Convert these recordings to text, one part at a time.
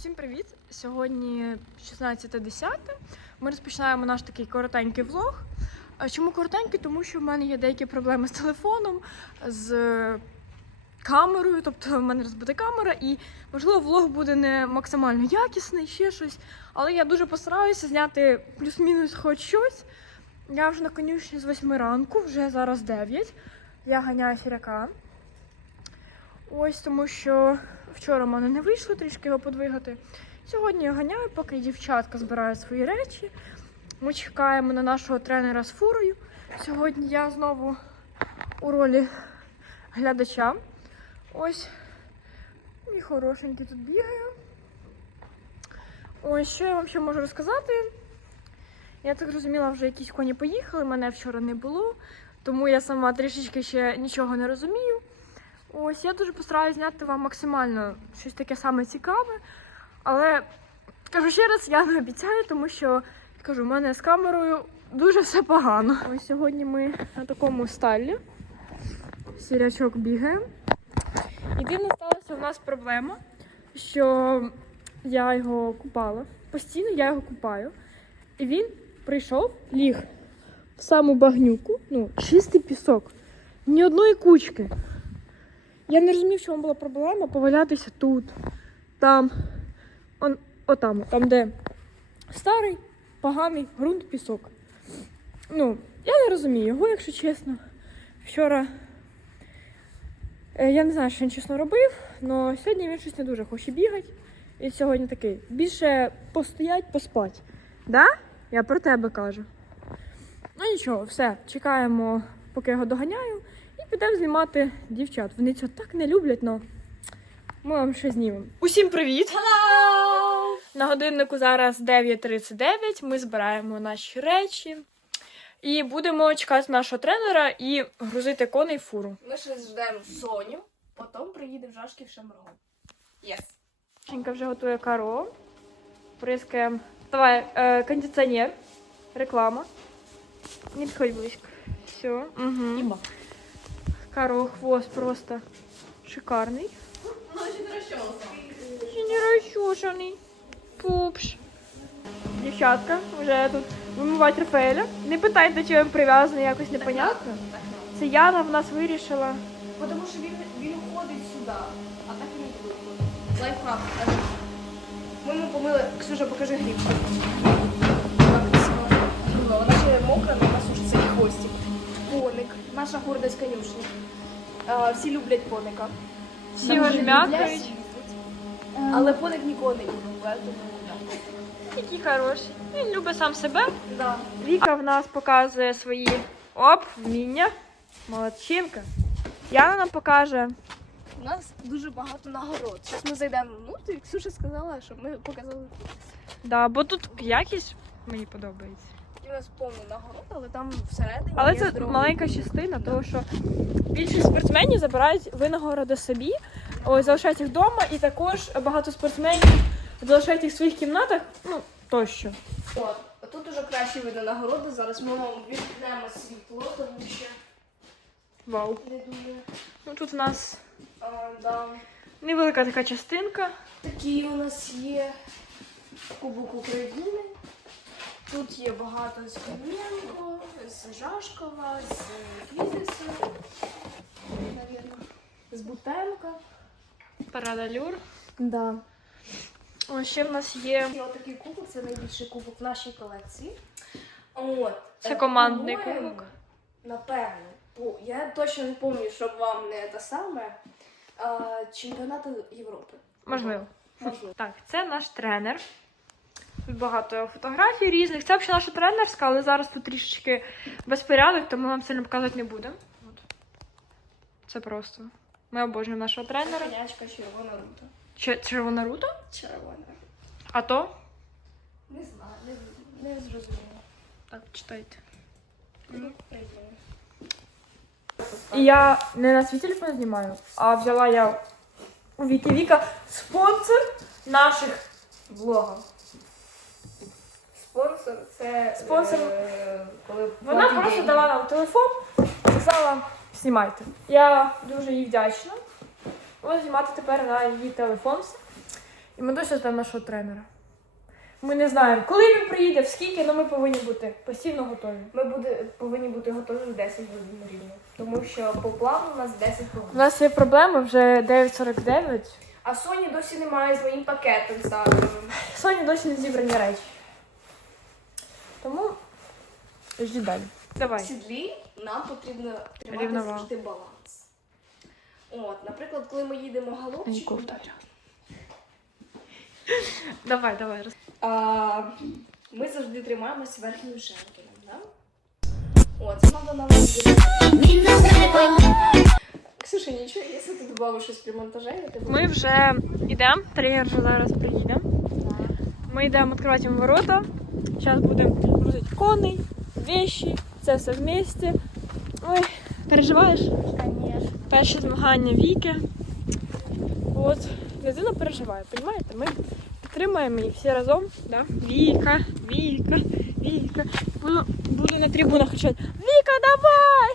Всім привіт! Сьогодні 16.10. Ми розпочинаємо наш такий коротенький влог. Чому коротенький? Тому що в мене є деякі проблеми з телефоном, з камерою, тобто в мене розбита камера, і можливо влог буде не максимально якісний, ще щось. Але я дуже постараюся зняти плюс-мінус хоч щось. Я вже на конюшні з 8 ранку, вже зараз 9. Я ганяю фіряка. Ось тому що вчора в мене не вийшло трішки його подвигати. Сьогодні я ганяю, поки дівчатка збирає свої речі. Ми чекаємо на нашого тренера з фурою. Сьогодні я знову у ролі глядача. Ось мій хорошенький тут бігає. Ось що я вам ще можу розказати. Я так зрозуміла, вже якісь коні поїхали, мене вчора не було, тому я сама трішечки ще нічого не розумію. Ось я дуже постараюся зняти вам максимально щось таке саме цікаве. Але кажу ще раз, я не обіцяю, тому що кажу, в мене з камерою дуже все погано. Ось сьогодні ми на такому сталі. Сірячок бігає. Єдине сталася у нас проблема, що я його купала. Постійно я його купаю. І він прийшов, ліг в саму багнюку, ну, чистий пісок, ні одної кучки. Я не розумів, в чому була проблема повалятися тут, там, он, отам, там, де старий, поганий ґрунт пісок. Ну, я не розумію його, якщо чесно. Вчора е, я не знаю, що він чесно робив, але сьогодні він щось не дуже хоче бігати. І сьогодні такий більше постоять, поспать. Да? Я про тебе кажу. Ну нічого, все, чекаємо, поки його доганяю. Підемо знімати дівчат. Вони цього так не люблять, але ми вам ще знімемо. Усім привіт! Hello! На годиннику зараз 9.39. Ми збираємо наші речі і будемо чекати нашого тренера і грузити коней в фуру. Ми ще ждемо Соню, потім приїде в Жашків Шамрон. Єс. Женька вже готує каро. Прискаємо. Давай, е, кондиціонер. Реклама. Не підходь близько. Все. Угу. Іма. Каро, хвост просто шикарний. Ну, ще не розчушений. Пупш. Дівчатка, вже тут вимивати Рафаеля. Не питайте, чи він прив'язаний, якось непонятно. Це Яна в нас вирішила. Тому що він, він ходить сюди, а так він не буде. Лайфхак. Ми йому помили, Ксюша, покажи гріб. Вона ще мокра, але у нас уже цей хвостик. Поник. Наша гордость конюшні. А, всі люблять поника. Всі його жмякають. Але поник ніколи не любив, тому да. Який хороший. Він любить сам себе. Да. Віка в нас показує свої оп, вміння. Молодчинка. Яна нам покаже. У нас дуже багато нагород. Зараз ми зайдемо внутрі. Ксюша сказала, щоб ми показали. Да, бо тут якість мені подобається. У нас повно нагород, але там всередині. Але є це здоровий маленька частина, тому що більшість спортсменів забирають винагороди собі, ось залишають їх вдома, і також багато спортсменів залишають їх в своїх кімнатах, ну тощо. От, тут уже краще видно нагороди. Зараз ми вам відкнемо світло, тому що Вау. не дуже. Ну тут у нас А, да. невелика така частинка. Такі у нас є Кубок України. Тут є багато з Кам'янко, з Жашкова, з Квітиса, з Бутенка. Парадалюр. Да. Ось ще в нас є. І отакий кубок це найбільший кубок в нашій колекції. От. Це Е, командний по-моєму, кубок. Напевно. Бо я точно не пам'ятаю, щоб вам не те саме. А, Європи. Можливо. Можливо. Так, це наш тренер. Тут багато фотографій різних. Це взагалі наша тренерська, але зараз тут трішечки безпорядок, тому вам сильно показувати не будемо. Це просто. Ми обожнюємо нашого тренера. Конячка червона рута. Че- Червона рута? Червона. А то? Не знаю, не, не зрозуміло. Так, читайте. Ну. І я не на свій телефон знімаю, а взяла я у Віки Віка спонсор наших влогів. Спонсор це Спонсор. е, коли Вона платить просто деньги. дала нам телефон, сказала, знімайте. Я дуже їй вдячна. Буду знімати тепер на її телефон. І ми досі ждемо нашого тренера. Ми не знаємо, коли він приїде, в скільки, але ми повинні бути постійно готові. Ми буде, повинні бути готові в 10 годин рівно. Тому що по плану у нас 10 У годин. нас є проблеми вже 9.49. А Соні досі немає з моїм пакетом садовим. Соні досі не зібрані речі. Тому жди далі. В Давай. сідлі нам потрібно тримати Рівновагу. завжди баланс. От, наприклад, коли ми їдемо галопчиком, Давай, давай. роз- а, ми завжди тримаємося верхнім шенкелем. Да? О, це треба нам Ксюша, нічого, якщо ти додавиш щось при монтажі, я тебе... Ми вже йдемо, тренер вже зараз приїде. Ми йдемо відкривати йому ворота. Зараз будемо грузити коней, вещи, це все вместе. Ой, переживаєш? Конечно. Перше змагання Віки. От, дитина переживає, розумієте? Ми підтримуємо її всі разом. Да? Віка, Віка, Віка. Буду, буду на трибунах кричати: Віка, давай!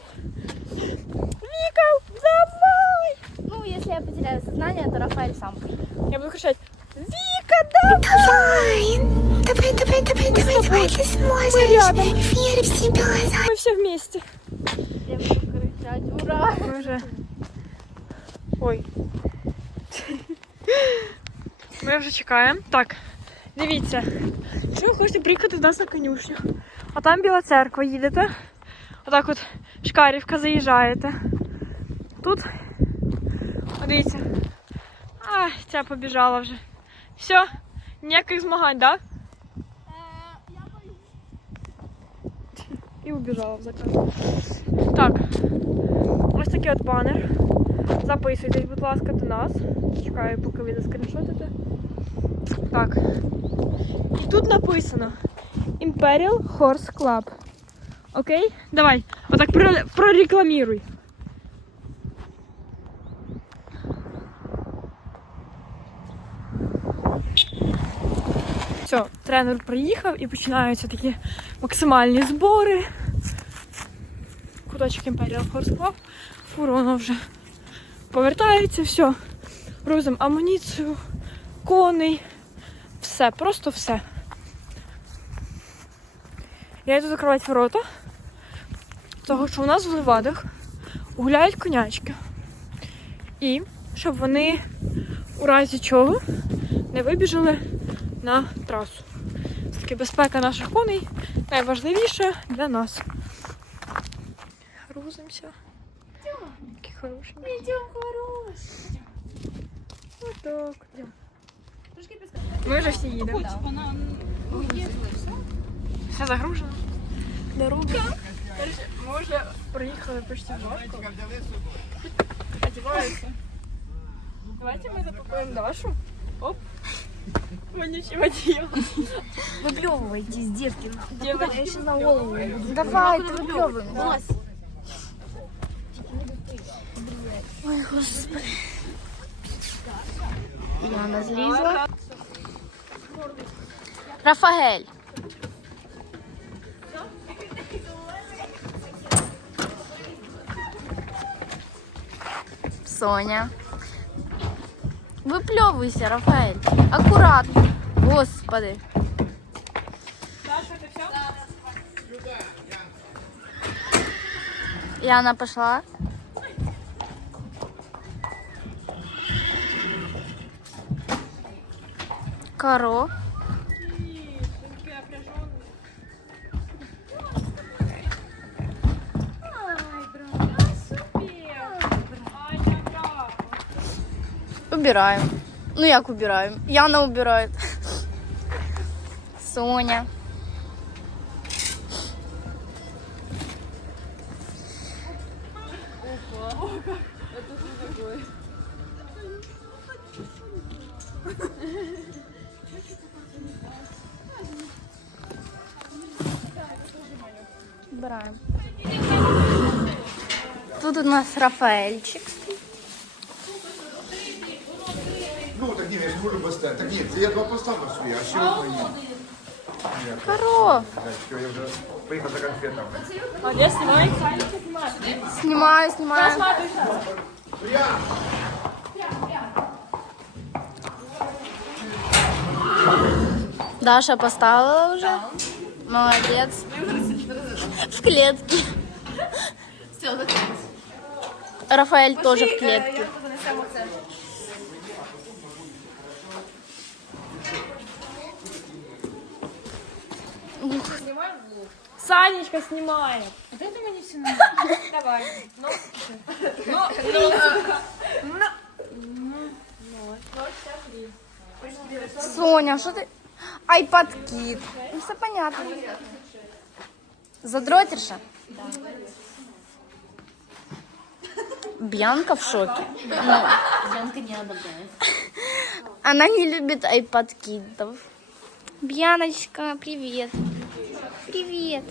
Віка, давай! Ну, если я потеряю сознание, то Рафаэль сам. Я буду кричати: Віка, давай! Давай, давай, давай, давай, давай, давай, ты сможешь. рядом. Верь в себя. Ми всі вместе. Я буду кричать «Ура!» Вже. Ой. Ми вже чекаємо. Так, дивіться. Якщо ви хочете приїхати до нас на конюшню, а там Біла церква їдете. Отак от Шкарівка заїжджаєте. Тут. О, дивіться. А, ця побіжала вже. Все, ніяких змагань, так? Да? І убіжала в закат. Так. Ось такий от банер. Записуйтесь, будь ласка, до нас. Чекаю, поки ви заскріншотите. Так. І тут написано Imperial Horse Club. Окей? Давай. Отак про- прорекламіруй. Все, тренер приїхав і починаються такі максимальні збори. Куточок Imperial Horse Club. Фура воно вже повертається, все. Грузимо амуніцію, коней, все, просто все. Я йду закривати ворота, того що у нас в Левадах гуляють конячки. І щоб вони у разі чого не вибіжали на трасу. Все-таки безпека наших коней найважливіше для нас. Грузимося. Які хороші. Идем, хорош. Так. Ми вже всі їдемо. Все загружено. Дорога. Ми вже проїхали почти важко. Одіваюся. Давайте ми запакуємо Дашу. Оп. Вонючий одіял. Выплевывайте из девки. Девочки. Я сейчас на голову. Давай, ты выплевывай. Ой, господи. Яна злізла. Рафаэль. Соня. Выплевывайся, Рафаэль. Аккуратно. Господи. Саша, это все? И она пошла. Коро. Убираем. Ну як убираем? Яна убирает. Соня. Убираем. Тут у нас Рафаэльчик. Ну, так ні, я ж не можу поставити. Так ні, це я два поставив свої, а ще одну ні. Каро. Так, все, я вже поїхав за конфетами. Молодець, знімай. Снимаю, снимаю. Даша поставила уже. Молодец. В клетке. Все, закрилось. Рафаэль тоже в клетке. Я занесемо це. Санечка знімає. Соня, что ты? Айпад Кит. Ну, все понятно. Задротишься? Бьянка в шоке. Янка не одобряет. Она не любит айпад кидов. Бьяночка, привет. Привет.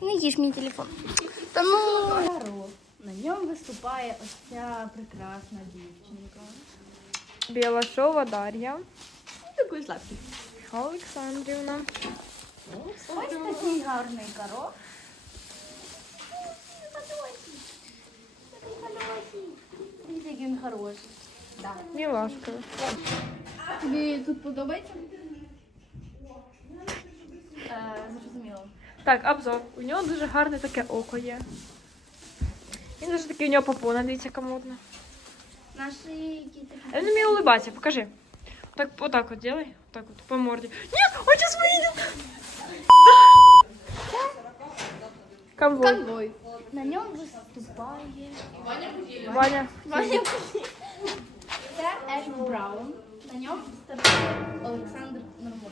Не ешь мне телефон. Да ну. На ньому виступає ось ця прекрасна дівчинка. Білашова Дар'я. Такий сладкий. Олександрівна. Ось такий гарний коров. Дивіться, який він хороший. Мілашка. Тобі тут подобається? Е, Зрозуміло. Так, обзор. У нього дуже гарне таке око є. Він дуже такий у нього попона, дивіться, яка модна. Наші кіти. А Він вміє улыбатися, покажи. Так, вот так вот делай. Вот так вот, по морде. Нет, он сейчас выйдет. Конвой. Конвой. На ньому виступає Ваня. Це Еш Браун. На ньому виступає Олександр Нормов.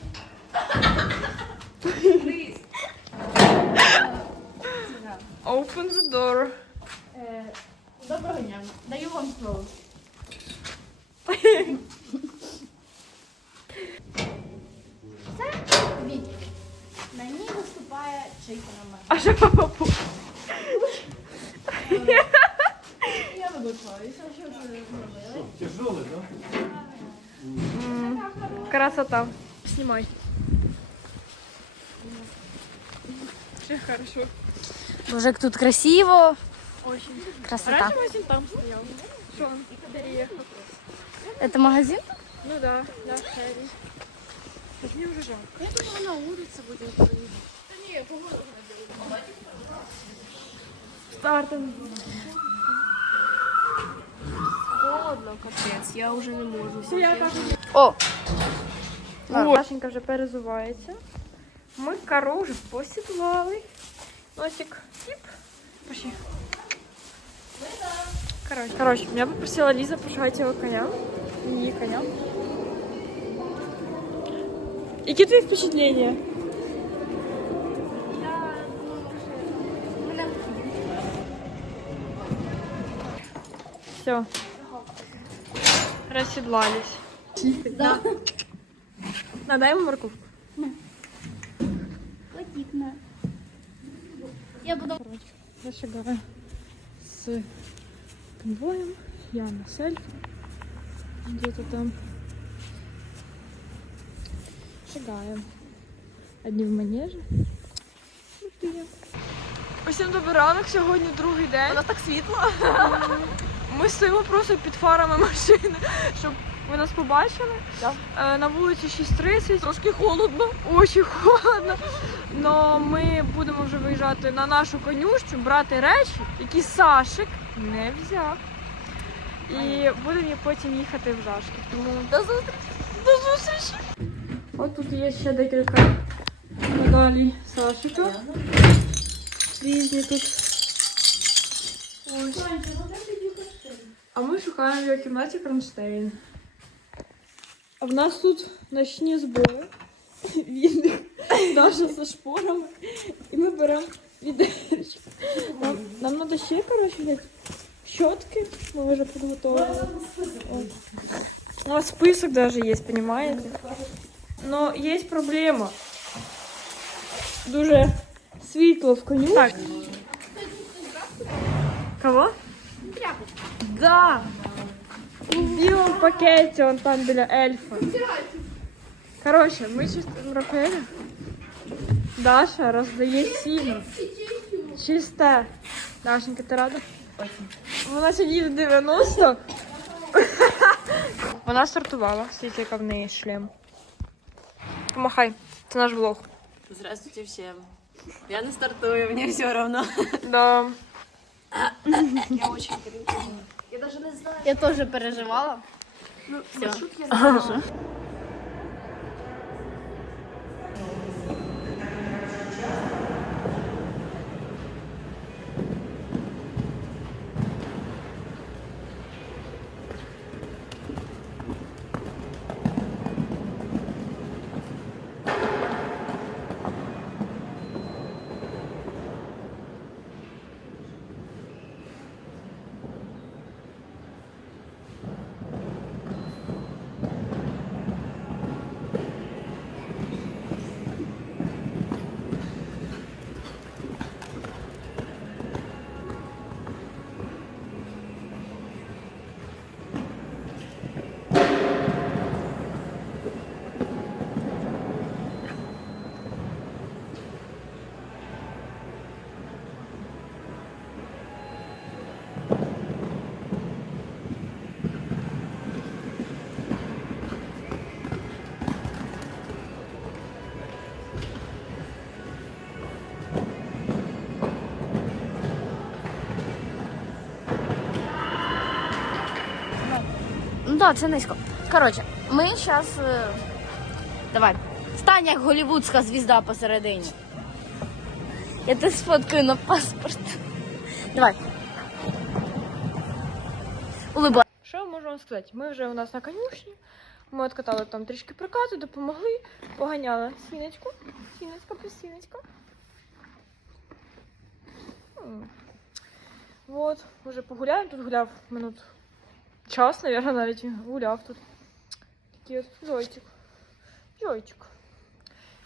Open the door. Е, Доброго дня. Даю вам слово. Це Вікі. На ній виступає Чайкина А що папу? Я вибачаюся, що ви зробили. Красота. Снимай. Все хорошо. Боже, как тут красиво. Очень. Красота. Раньше магазин там стоял. Что он переехал? Это магазин? Ну да, да, Хэри. Так мне уже жалко. Стартом. Холодно, капець, я вже не можу. Все, я кажу. О, Машенька вже перезувається. Ми кору вже посідлали. Носик. Тип. Пошли. Короче, короче, меня попросила Лиза пошивать его коня. Не коня. Які твої впечатления? Все. Расседлались. Да. Надай ему морковку. Потікне. Я буду Зашагаю с конвоем. Я на сель. Где-то там. Шагаем. Одні в манежі. Усім добрий ранок, сьогодні другий день. У нас так світло. Ми стоїмо просто під фарами машини, щоб ви нас побачили. Е, На вулиці 6.30. Трошки холодно. Очень холодно. Но ми будемо вже виїжджати на нашу конюшню, брати речі, які Сашик не взяв. І будемо потім їхати в Жашки. Тому до зустрічі! До зустрічі! От тут є ще декілька медалей Сашика. Різні тут. Ось. А ми шукаємо в його кімнаті кронштейн. А в нас тут ночні збори. Він Даша зі шпорами. І ми беремо відеречко. Нам, нам треба ще, коротше, взяти щотки. Ми вже підготовили. От. У нас список даже есть, понимаете? Но есть проблема. Дуже світло в коню. Так. Кого? Да. В білому пакеті, он там біля ельфа. Короче, ми чистимо Рафаеля. Даша роздає сіно. Чисте. Дашенька, ти рада? Вона сьогодні їде 90. Вона стартувала, світлі, яка в неї шлем. помахай. Це наш влог. Здравствуйте всем. Я не стартую, мне все равно. Да. Я Теж переживала. Ну так, це низько. Коротше, ми зараз. Давай. Стань як голівудська звізда посередині. Я тебе сфоткаю на паспорт. Давай. Улибай. Що можу вам сказати? Ми вже у нас на конюшні. Ми откатали там трішки прикату, допомогли, поганяли сіночку. Сіночка, сіночка. Вот, вже погуляємо. Тут гуляв минут час, наверное, навіть гуляв тут. Такий от зойчик. Зойчик.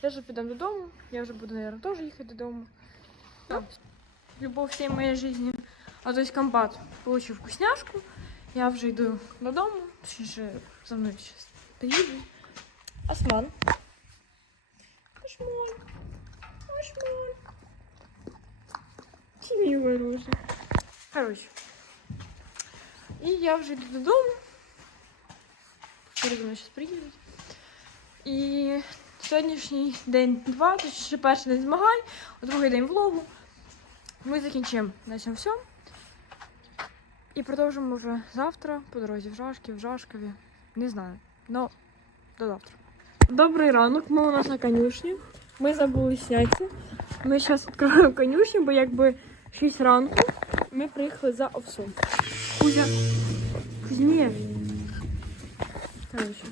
Я вже підемо додому. Я вже буду, наверное, теж їхати додому. Ну, Любов всієї моєї житті. А то есть комбат получив вкусняшку. Я вже йду додому. Точніше, за мною зараз приїде. Осман. Осман. Осман. Ти мій хороший. Короче. І я вже йду додому. Скоро за мною зараз приїдуть. І сьогоднішній день два, точніше перший день змагань, другий день влогу. Ми закінчимо на цьому всьому. І продовжимо вже завтра по дорозі в Жашків, в Жашкові. Не знаю. Ну, до завтра. Добрий ранок, ми у нас на конюшні. Ми забули снятися. Ми зараз відкриваємо конюшню, бо якби 6 ранку ми приїхали за овсом. Кузя. Кузьмє. Короче.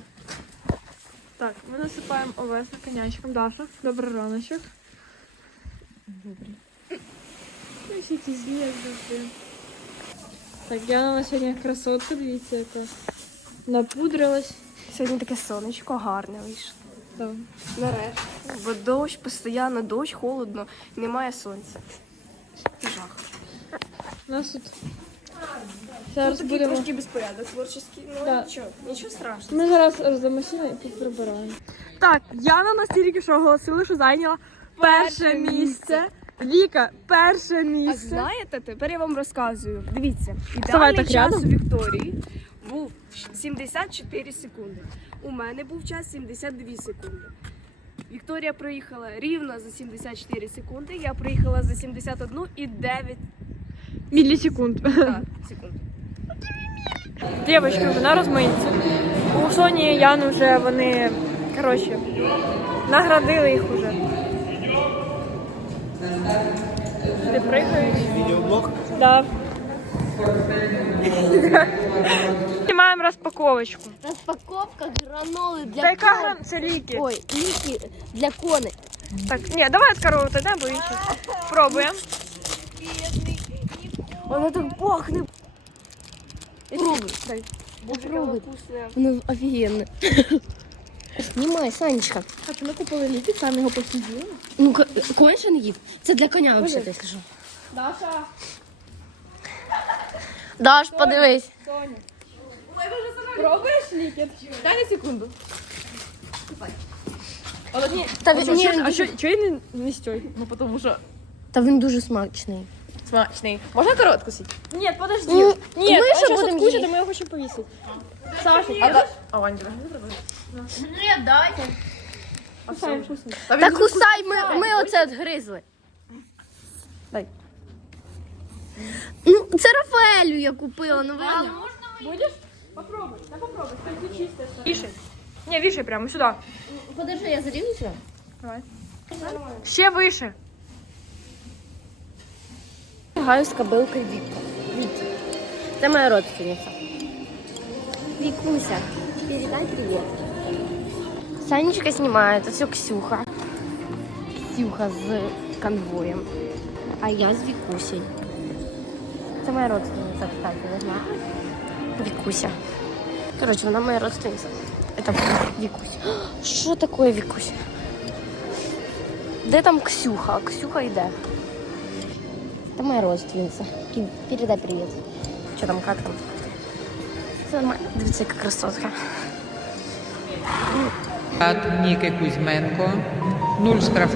Так, ми насипаємо овес на конячком. Даша, добрий раночок. Добрий. Ну, всі ті завжди. Так, Яна на сьогодні красотка, дивіться, яка напудрилась. Сьогодні таке сонечко гарне вийшло. Так. Нарешті. Бо дощ, постійно дощ, холодно, немає сонця. Жах. У нас тут зараз будемо. трошки безпорядок творчий, ну Да. нічого, нічого страшного. Ми зараз роздамося і прибираємо. Так, Яна нас тільки що оголосила, що зайняла перше місце. Віка, перше А місце. знаєте, тепер я вам розказую. Дивіться, ідеальний так час рядом. у Вікторії був 74 секунди. У мене був час 72 секунди. Вікторія проїхала рівно за 74 секунди, я проїхала за 71 і 9 Мілісекунд. да, секунд. Дівчатки вже на розминці. У Соні і Яну вже вони, коротше, наградили їх уже. Пригають. Відеоблог? Да. Знімаємо розпаковочку. Розпаковка граноли для Та яка грам? Це ліки. Ой, ліки для коней. Так, ні, давай від корову тоді, бо інше. Пробуємо. Воно так пахне. Пробуй. Попробуй. Воно офігенне. Знімай, Санечка. Так, ми купили ліки, самі його посиділи. Ну, к- конь ще не їв. Це для коня взагалі, я скажу. Даша. Даш, подивись. Пробуєш ліки? Дай на секунду. Та, він, що, ні, що, він а дуже, що, чого я не, не стій? Ну, тому що та він дуже смачний. Смачний. Можна коротку сіть? Ні, подожди. Ну, Ні, ми ще будемо їсти. ми його хочемо повісити. Саша, А, да... а Ваня, Не дайте. Вкусно. Та кусай, ми, ми оце от гризли. Дай. Ну, це Рафаелю я купила, ну ви. Будеш? Попробуй, да попробуй, только чисто. Вішай. Не, вішай прямо сюди. Подожди, я зарівнюся. Давай. Ще вище. Гаю з кобилкою Віка. Вікі. Це моя родственниця. Вікуся, передай привіт. Санечка знімає, це все Ксюха. Ксюха з конвоєм. А я з Вікусею. Це моя родственниця, кстати, не знаю. Вікуся. Коротше, вона моя родственниця. Это Вікуся. Що таке Вікуся? Де там Ксюха? Ксюха йде. Это моя родственница. Ким, передай привет. Что там, как там? Все нормально. Дивіться, яка красотка. От Ніки Кузьменко. Нуль штраф.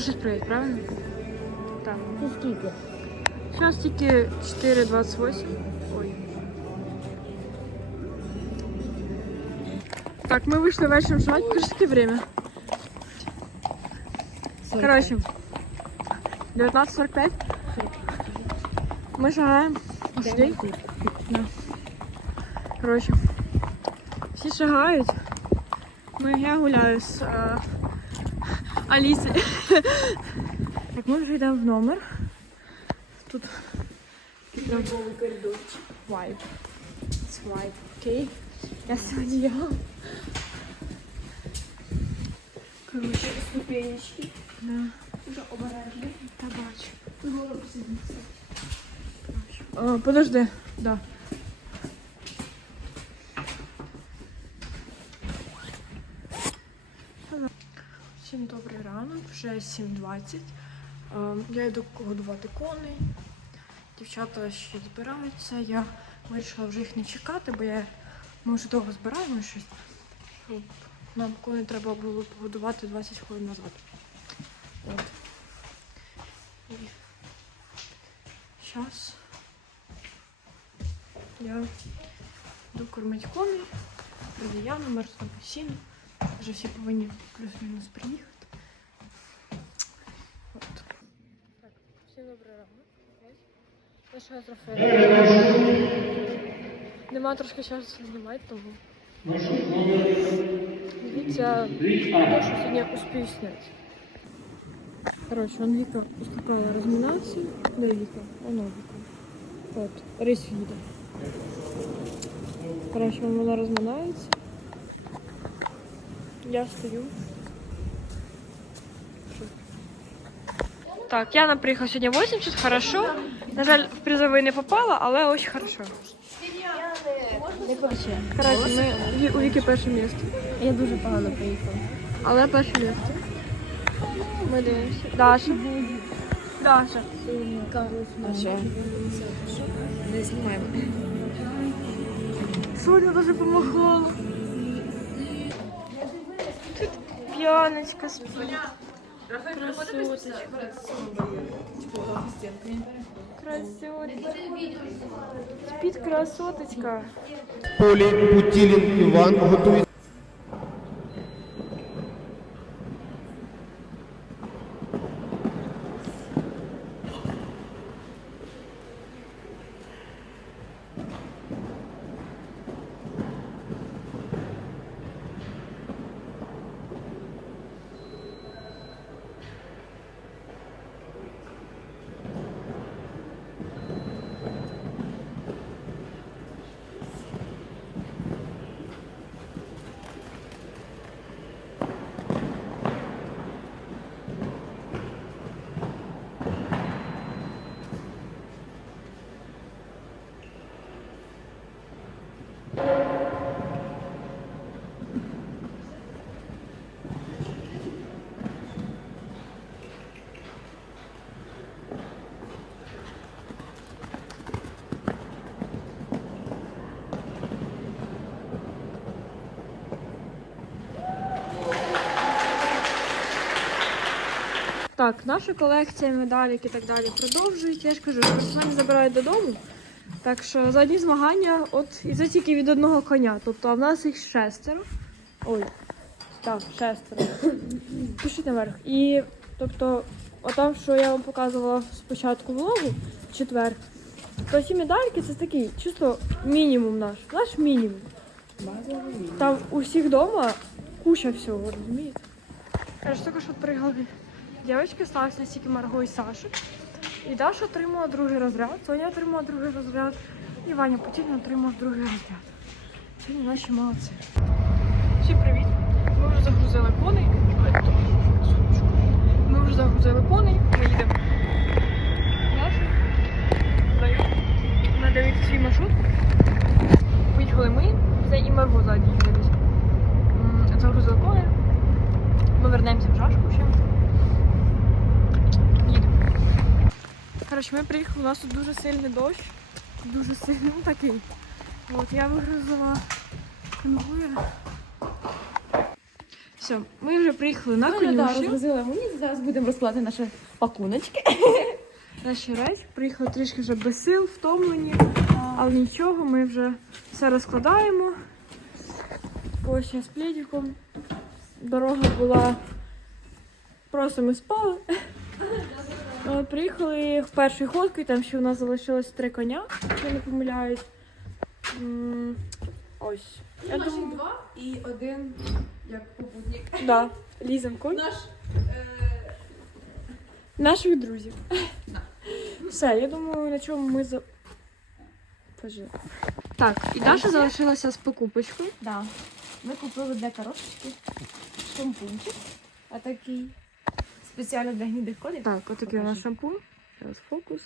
106 проєкт, правильно? Так. Це скільки? Зараз тільки 4,28. Ой. Так, ми вийшли вечором жувати, Покажи, время. Коротше, 19.45. Ми шагаємо. Да. Коротше, всі шагають. Ми, я гуляю з... А... Алісою. Так, ми вже йдемо в номер. Тут прям вайб. Свайп. Окей. Я сьогодні я. Коротше, Ступенечки. да. Дуже обережно. Та бачу. Вгору сидіться. О, подожди, да. Всім добрий ранок, вже 7.20. Е, Я йду годувати коней. Дівчата ще збираються. Я вирішила вже їх не чекати, бо я, ми вже довго збираємо щось. Щоб Нам коней треба було погодувати 20 хвилин назад. От. І зараз я йду кормити коней, Яну, мертву сіну. Вже всі повинні плюс-мінус приїхати. От. Так, всім добрий ранок. Я ще Рафаель. Нема трошки часу знімати, тому. Дивіться, що сьогодні успію зняти. Коротше, он Віка уступала розминатися. Де Віка? Воно Віка. От, рись їде. Коротше, вона розминається. Я стою. Так, Яна приїхала сьогодні 80, хорошо. На жаль, в призовий не попала, але ось хорошо. Коротше, ми у Віки перше місце. Я дуже погано поїхала. Але перше місце. Ми дивимося. Даша. Даша. Не знімаємо. Соня даже помахала. Тут п'яночка спить. Красоточка. Красоточка. Спит красоточка. Полі Путілін Іван готує. Так, наша колекція медалік і так далі продовжується. Я ж кажу, спортсмени забирають додому. Так що за одні змагання, от і це тільки від одного коня. Тобто, а в нас їх шестеро. Ой, так, шестеро. Пишіть наверх. І тобто, отам, що я вам показувала спочатку влогу, четвер, то ці медальки це такий чисто мінімум наш. Наш мінімум. Там у всіх вдома куча всього, розумієте? Тільки що приїхали Дівчатки сталося тільки Марго і Саша. І Даша отримала другий розряд, Соня отримала другий розряд, і Ваня Путін отримав другий розряд. Сьогодні наші молодці. Всім привіт! Ми вже загрузили коней. Ми вже загрузили коней, ми їдемо. Вона свій маршрут. Поїхали ми, це і Марго ззаді їде Загрузили коней. Ми вернемося в Жашку ще. Коротше, ми приїхали, у нас тут дуже сильний дощ. Дуже сильний, ну такий. От я вигрузила конвоєр. Все, ми вже приїхали на конюшню. розгрузили мені, зараз будемо розкладати наші пакуночки. Наші речі приїхали трішки вже без сил, втомлені, але нічого, ми вже все розкладаємо. Ось я з плідіком. Дорога була. Просто ми спали. Е, Приїхали в перший ходку, і там ще у нас залишилось три коня, якщо не помиляюсь. М, Ось. Я думаю, два і один як попутник. да, лізем конь. Наш Наших друзів. Все, я думаю, на чому ми за. Кажи. Так, і Даша залишилася з покупочкою. Да. Ми купили для корошечки шампунчик. А такий спеціально для гнідих коней. Так, отакий у нас шампунь. Зараз фокус.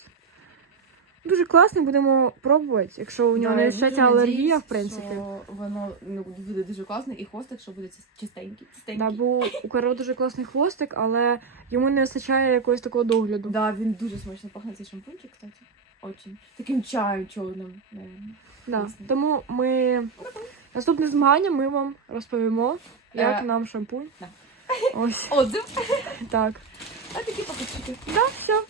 Дуже класний, будемо пробувати, якщо у нього Да, не лишається алергія, в принципі. Що воно ну, буде дуже класне і хвостик, що буде чистенький. чистенький. Да, бо у Каро дуже класний хвостик, але йому не вистачає якогось такого догляду. Да, він дуже смачно пахне цей шампунчик, кстати. Очень. Таким чаєм чорним. Да. класний. Тому ми наступне змагання ми вам розповімо, як Е, нам шампунь. да. Ось Отзив. так. А такі покупчики. Да, все.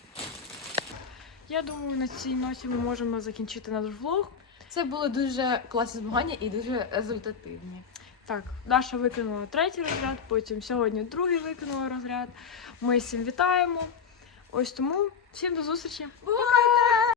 Я думаю, на цій ноті ми можемо закінчити наш влог. Це були дуже класні змагання і дуже результативні. Так, Даша виконала третій розряд, потім сьогодні другий виконала розряд. Ми всім вітаємо. Ось тому всім до зустрічі. Пока!